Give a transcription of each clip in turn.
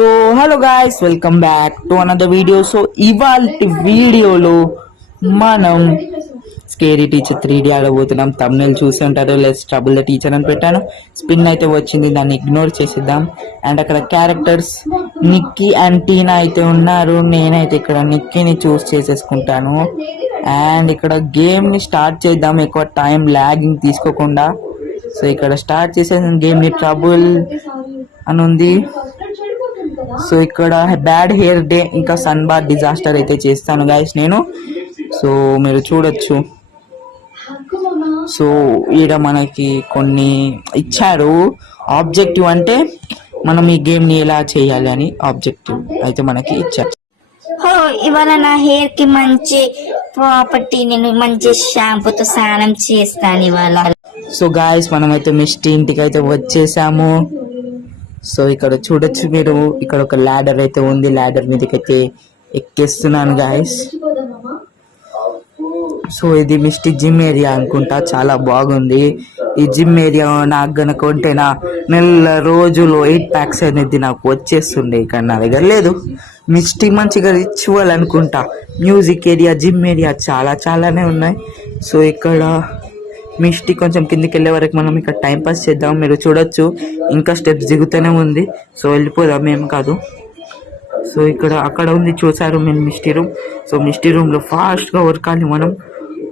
So hello guys, welcome back to another video. So ఇవాల్టి వీడియోలో మనం స్కేరీ టీచర్ 3D ఆడబోతున్నాం. తమ్నెల్ చూసి ఉంటారు, లెట్స్ ట్రబుల్ ద టీచర్ అని పెట్టాను. స్పిన్ అయితే వచ్చింది, దాన్ని ఇగ్నోర్ చేసేద్దాం. అండ్ అక్కడ క్యారెక్టర్స్ నిక్కీ అండ్ టీనా అయితే ఉన్నారు. నేనైతే ఇక్కడ నిక్కీని చూస్ చేసేసుకుంటాను. అండ్ ఇక్కడ గేమ్ని స్టార్ట్ చేద్దాం, ఎక్కువ టైం లాగింగ్ తీసుకోకుండా. సో ఇక్కడ స్టార్ట్ చేసేసిన గేమ్ని ట్రబుల్ అని ఉంది. సో ఇక్కడ బ్యాడ్ హెయిర్ డే ఇంకా సన్ బాత్ డిజాస్టర్ అయితే చేస్తాను గాయస్ నేను. సో మీరు చూడొచ్చు. సో ఈడ మనకి కొన్ని ఇచ్చారు. ఆబ్జెక్టివ్ అంటే మనం ఈ గేమ్ని ఎలా చేయాలి అని ఆబ్జెక్టివ్ అయితే మనకి ఇచ్చారు. ఇవాళ నా హెయిర్ కి మంచి ప్రాపర్టీ, నేను మంచి షాంపూతో స్నానం చేస్తాను ఇవాళ. సో గాయస్ మనమైతే మిస్టీ ఇంటికి అయితే వచ్చేసాము. సో ఇక్కడ చూడొచ్చు మీరు, ఇక్కడ ఒక ల్యాడర్ అయితే ఉంది. ల్యాడర్ మీదకి అయితే ఎక్కేస్తున్నాను గాయస్. సో ఇది మిస్టీ జిమ్ ఏరియా అనుకుంటా, చాలా బాగుంది ఈ జిమ్ ఏరియా. నాకు గనక ఉంటే నా నెల రోజులు 8 ప్యాక్స్ అనేది నాకు వచ్చేస్తుండే, కానీ నా దగ్గర లేదు. మిస్టీ మంచిగా రిచువల్ అనుకుంటా. మ్యూజిక్ ఏరియా, జిమ్ ఏరియా చాలానే ఉన్నాయి. సో ఇక్కడ మిస్టీ కొంచెం కిందికి వెళ్ళే వరకు మనం ఇక్కడ టైం పాస్ చేద్దాం. మీరు చూడొచ్చు ఇంకా స్టెప్స్ దిగుతూనే ఉంది. సో వెళ్ళిపోదాం, ఏం కాదు. సో ఇక్కడ అక్కడ ఉంది చూసారు మేము మిస్టీ రూమ్. సో మిస్టీ రూమ్లో ఫాస్ట్గా ఉరకాలి మనం.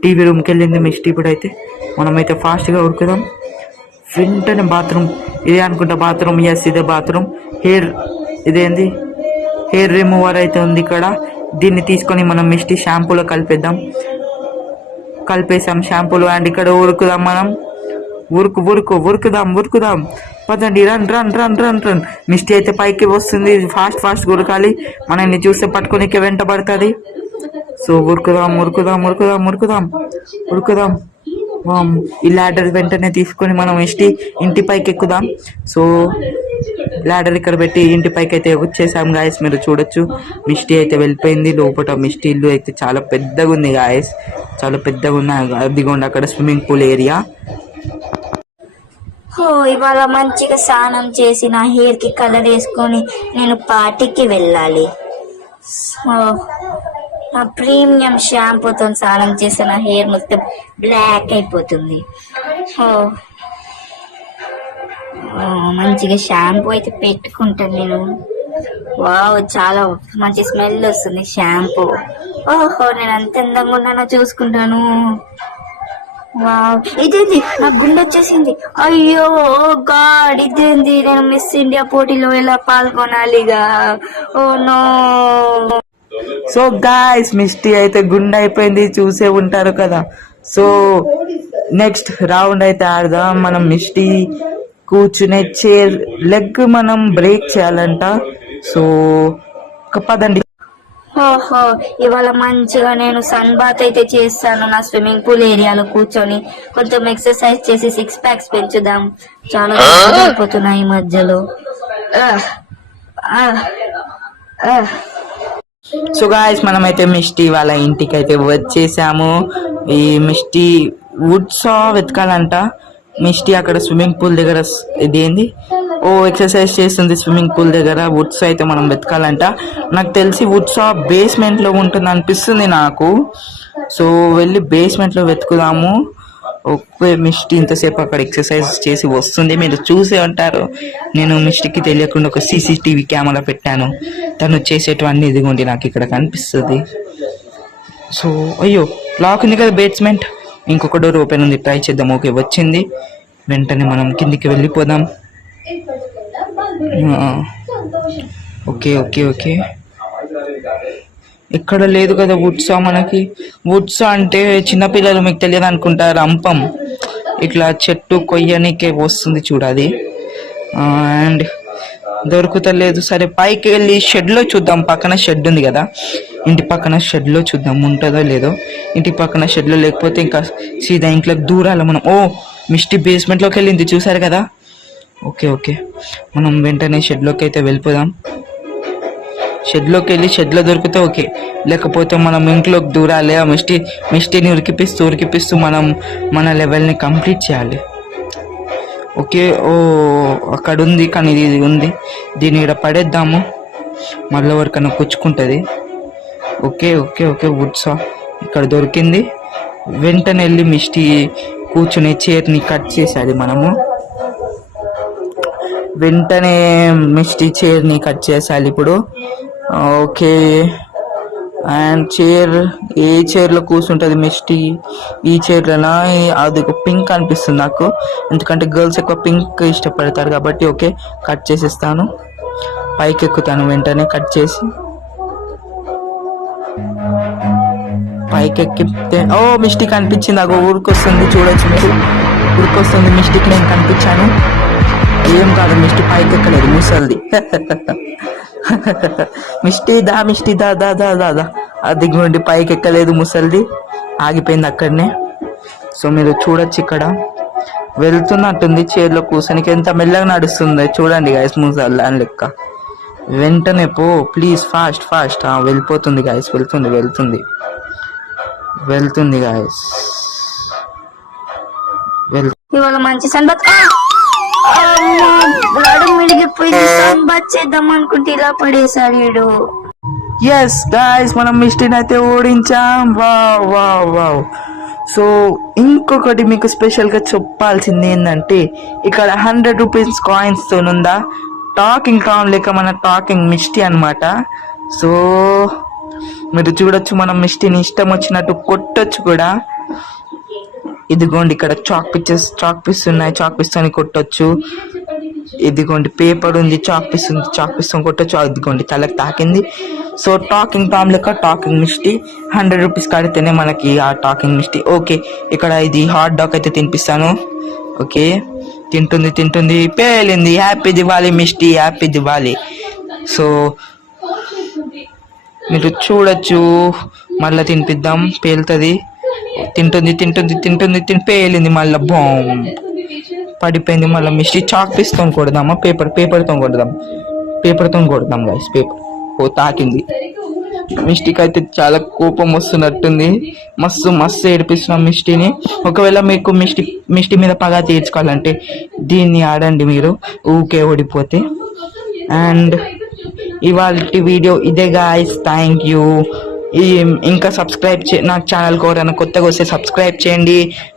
టీవీ రూమ్కి వెళ్ళింది మిస్టీ. ఇప్పుడైతే మనమైతే ఫాస్ట్గా ఉరుకుదాం. వెంటనే బాత్రూమ్ ఇదే అనుకుంటా, బాత్రూమ్. ఎస్, ఇదే బాత్రూమ్. ఇదేంది హెయిర్ రిమూవర్ అయితే ఉంది ఇక్కడ. దీన్ని తీసుకొని మనం మిస్టీ షాంపూలో కలిపేసాం షాంపూలు. అండ్ ఇక్కడ ఉరుకుదాం మనం. ఉరుకుదాం పదండి. రన్. మిస్టీ అయితే పైకి వస్తుంది. ఫాస్ట్ ఉరకాలి. మనల్ని చూస్తే పట్టుకోనికి వెంట పడుతుంది. సో ఉరుకుదాం. ఈ ల్యాడర్ వెంటనే తీసుకొని మనం మిస్టీ ఇంటి పైకి ఎక్కుదాం. సో ల్యాడర్ ఇక్కడ పెట్టి ఇంటి పైకి అయితే వచ్చేసాం గాయస్. మీరు చూడొచ్చు మిస్టీ అయితే వెళ్ళిపోయింది లోపల. మిస్టీ ఇల్లు అయితే చాలా పెద్దగా ఉంది గాయస్, చాలా పెద్దగా ఉన్నాయి. అదిగోండి అక్కడ స్విమ్మింగ్ పూల్ ఏరియా. ఇవాళ మంచిగా స్నానం చేసి నా హెయిర్ కి కలర్ వేసుకొని నేను పార్టీకి వెళ్ళాలి. సో నా ప్రీమియం షాంపూతో స్నానం చేస్తే నా హెయిర్ మొత్తం బ్లాక్ అయిపోతుంది. మంచిగా షాంపూ అయితే పెట్టుకుంటాను నేను. వావ్, చాలా మంచి స్మెల్ వస్తుంది షాంపూ. నేను అంత అందంగా ఉన్నానో చూసుకుంటాను. వావ్, ఇదేంది నాకు గుండె వచ్చేసింది. అయ్యో గాడ్, ఇదేంది నేను మిస్ ఇండియా పోటీలో ఎలా పాల్గొనాలిగా. Oh no. So guys Misty అయితే గుండె అయిపోయింది, చూసే ఉంటారు కదా. సో నెక్స్ట్ రౌండ్ అయితే ఆడదాం మనం. మిస్టీ కూర్చునే చైర్ లెగ్ మనం బ్రేక్ చేయాలంట. సో పదండి. ఇవాళ మంచిగా నేను సన్ బాత్ అయితే చేస్తాను నా స్విమ్మింగ్ పూల్ ఏరియాలో కూర్చొని. కొంచెం ఎక్సర్సైజ్ చేసి 6 ప్యాక్స్ పెంచుదాం. చాలా అయిపోతున్నాయి ఈ మధ్యలో. సో గాయస్ మనమైతే మిస్టీ వాళ్ళ ఇంటికి అయితే వచ్చేసాము. ఈ మిస్టీ వుడ్ సా వెతకాలంట. మిస్టీ అక్కడ స్విమ్మింగ్ పూల్ దగ్గర ఇదేంది ఎక్సర్సైజ్ చేస్తుంది స్విమ్మింగ్ పూల్ దగ్గర. వుడ్స్ అయితే మనం వెతకాలంట. నాకు తెలిసి వుడ్స్ బేస్మెంట్ లో ఉంటుంది అనిపిస్తుంది నాకు. సో వెళ్ళి బేస్మెంట్ లో వెతుకుదాము. ఓకే, మిస్టీ ఇంతసేపు అక్కడ ఎక్సర్సైజ్ చేసి వస్తుంది. మీరు చూసే ఉంటారు, నేను మిస్టీకి తెలియకుండా ఒక CCTV కెమెరా పెట్టాను. తను చేసేటివన్నీ ఇదిగోండి నాకు ఇక్కడ కనిపిస్తుంది. సో అయ్యో లాక్ ఉంది కదా బేస్మెంట్. ఇంకొక డోర్ ఓపెన్ ఉంది, ట్రై చేద్దాం. ఓకే వచ్చింది. వెంటనే మనం కిందికి వెళ్ళిపోదాం. ఓకే ఇక్కడ లేదు కదా వుడ్సా మనకి. వుడ్సా అంటే చిన్నపిల్లలు మీకు తెలియదు అనుకుంటారు, రంపం ఇట్లా చెట్టు కొయ్యనికే వస్తుంది చూడాలి. అండ్ దొరుకుతలేదు. సరే పైకి వెళ్ళి షెడ్లో చూద్దాం. పక్కన షెడ్ ఉంది కదా, ఇంటి పక్కన షెడ్లో చూద్దాం ఉంటుందో లేదో. ఇంటి పక్కన షెడ్లో లేకపోతే ఇంకా సీదా ఇంట్లోకి దూరాలి మనం. మిస్టీ బేస్మెంట్లోకి వెళ్ళింది చూసారు కదా. ఓకే మనం వెంటనే షెడ్లోకి అయితే వెళ్ళిపోదాం. షెడ్లోకి వెళ్ళి షెడ్లో దొరికితే ఓకే, లేకపోతే మనం ఇంట్లోకి దూరాలి. ఆ మిస్టీని ఉరికిపిస్తూ మనం మన లెవెల్ని కంప్లీట్ చేయాలి. ఓకే అక్కడ ఉంది, కానీ ఇది ఉంది. దీన్ని ఇక్కడ పడేద్దాము. మళ్ళీ ఎవరికైనా కుచ్చుకుంటుంది. ఓకే ఓకే ఓకే వుడ్సా ఇక్కడ దొరికింది. వెంటనే వెళ్ళి మిస్టీ కూర్చునే చైర్ని కట్ చేసేది మనము. వెంటనే మిస్టీ చైర్ని కట్ చేసాలి ఇప్పుడు. ఓకే అండ్ చైర్ ఏ చైర్లో కూర్చుంటుంది మిస్టీ? ఈ చైర్లోనా? అది ఒక పింక్ అనిపిస్తుంది నాకు, ఎందుకంటే గర్ల్స్ ఎక్కువ పింక్ ఇష్టపడతారు కాబట్టి. ఓకే కట్ చేసేస్తాను, పైకి ఎక్కుతాను వెంటనే కట్ చేసి. పైకి ఎక్కితే ఓ మిస్టీ కనిపించింది, అగో ఊరికొస్తుంది చూడొచ్చు మీరు, ఊరికొస్తుంది మిస్టీకి నేను కనిపించాను. ఏం కాదు మిస్టీ పైకి ఎక్కలేదు, ముసలిది. మిస్టీ దా మిస్టీ దా దా దా దా దా. అది గుండి పైకి ఎక్కలేదు, ముసలిది ఆగిపోయింది అక్కడనే. సో మీరు చూడొచ్చు ఇక్కడ వెళ్తున్నట్టుంది చైర్లో కూర్చొనికి, ఎంత మెల్లగా నడుస్తుందో చూడండి గాయస్, ముసలి అని లెక్క. వెంటనే పో ప్లీజ్, ఫాస్ట్ ఫాస్ట్. వెళ్ళిపోతుంది గాయస్, వెళ్తుంది వెళ్తుంది వెళ్తుంది గాయస్. ఇవాళ మంచి సన్బాత్. బ్లడ్ మిడిగిపోయింది. సన్బాత్ చేద్దాం అనుకుంటే ఇలా పడేసాడు వీడు. ఎస్ గాయస్, మనం మిస్టీని అయితే ఓడించాం. Wow wow wow. సో ఇంకొకటి మీకు స్పెషల్గా చెప్పాల్సింది ఏంటంటే, ఇక్కడ 100 రూపీస్ కాయిన్స్తో ఉందా టాకింగ్ టామ్ లేక మన టాకింగ్ మిస్టీ అనమాట. సో మీరు చూడొచ్చు, మనం మిస్టీని ఇష్టం వచ్చినట్టు కొట్టొచ్చు కూడా. ఇదిగోండి ఇక్కడ చాక్ పీస్ ఉన్నాయి, చాక్ పీస్తోని కొట్టొచ్చు. ఇదిగోండి పేపర్ ఉంది, చాక్ పీస్ ఉంది, చాక్ పీస్తో కొట్టొచ్చు. ఇదిగోండి తలకు తాకింది. సో టాకింగ్ టామ్ లెక్క టాకింగ్ మిస్టీ 100 రూపీస్ కడితేనే మనకి ఆ టాకింగ్ మిస్టీ. ఓకే ఇక్కడ ఇది హాట్ డాగ్ అయితే తినిపిస్తాను. ఓకే తింటుంది, పేలింది. Happy Diwali Misty, happy Diwali. So మీరు చూడొచ్చు, మళ్ళీ తినిపిద్దాం, పేలుతుంది. తింటుంది పేలింది, మళ్ళీ బాంబ్ పడిపోయింది. మళ్ళీ మిస్టీ చాక్ పీస్తో కొడదామా? పేపర్తో కొడదాం గైస్. పేపర్ తాకింది. మిస్టీకి అయితే చాలా కోపం వస్తున్నట్టుంది, మస్తు ఏడిపిస్తున్నాం మిస్టీని. ఒకవేళ మీకు మిస్టీ మీద పగా తీర్చుకోవాలంటే దీన్ని ఆడండి మీరు, ఊకే ఓడిపోతే. అండ్ ఇవాళ వీడియో ఇదే గాయస్, థ్యాంక్ యూ. ఇంకా సబ్స్క్రైబ్ నాకు ఛానల్ ఎవరైనా కొత్తగా వస్తే సబ్స్క్రైబ్ చేయండి,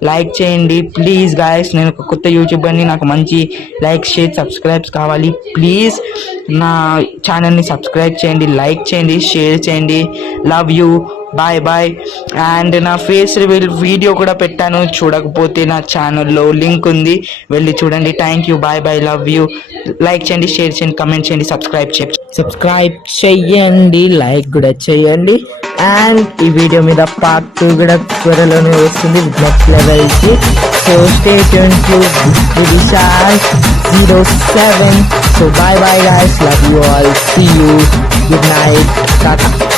లైక్ చేయండి ప్లీజ్ గాయస్. నేను ఒక కొత్త యూట్యూబర్ని, నాకు మంచి లైక్స్ షేర్ సబ్స్క్రైబ్స్ కావాలి. ప్లీజ్ నా ఛానల్ని సబ్స్క్రైబ్ చేయండి, లైక్ చేయండి, షేర్ చేయండి. Love you, bye bye. And నా ఫేస్ రివీల్ వీడియో కూడా పెట్టాను, చూడకపోతే నా ఛానల్లో లింక్ ఉంది, వెళ్ళి చూడండి. Thank you, bye bye, love you. Like చేయండి, షేర్ చేయండి, కమెంట్ చేయండి, సబ్స్క్రైబ్ చేయండి, లైక్ కూడా చేయండి. అండ్ ఈ వీడియో మీద పార్ట్ 2 కూడా త్వరలోనే వస్తుంది నెక్స్ట్ లెవెల్కి. So stay tune to Vishal 07. So bye bye guys, love you all, see you, good night, tata.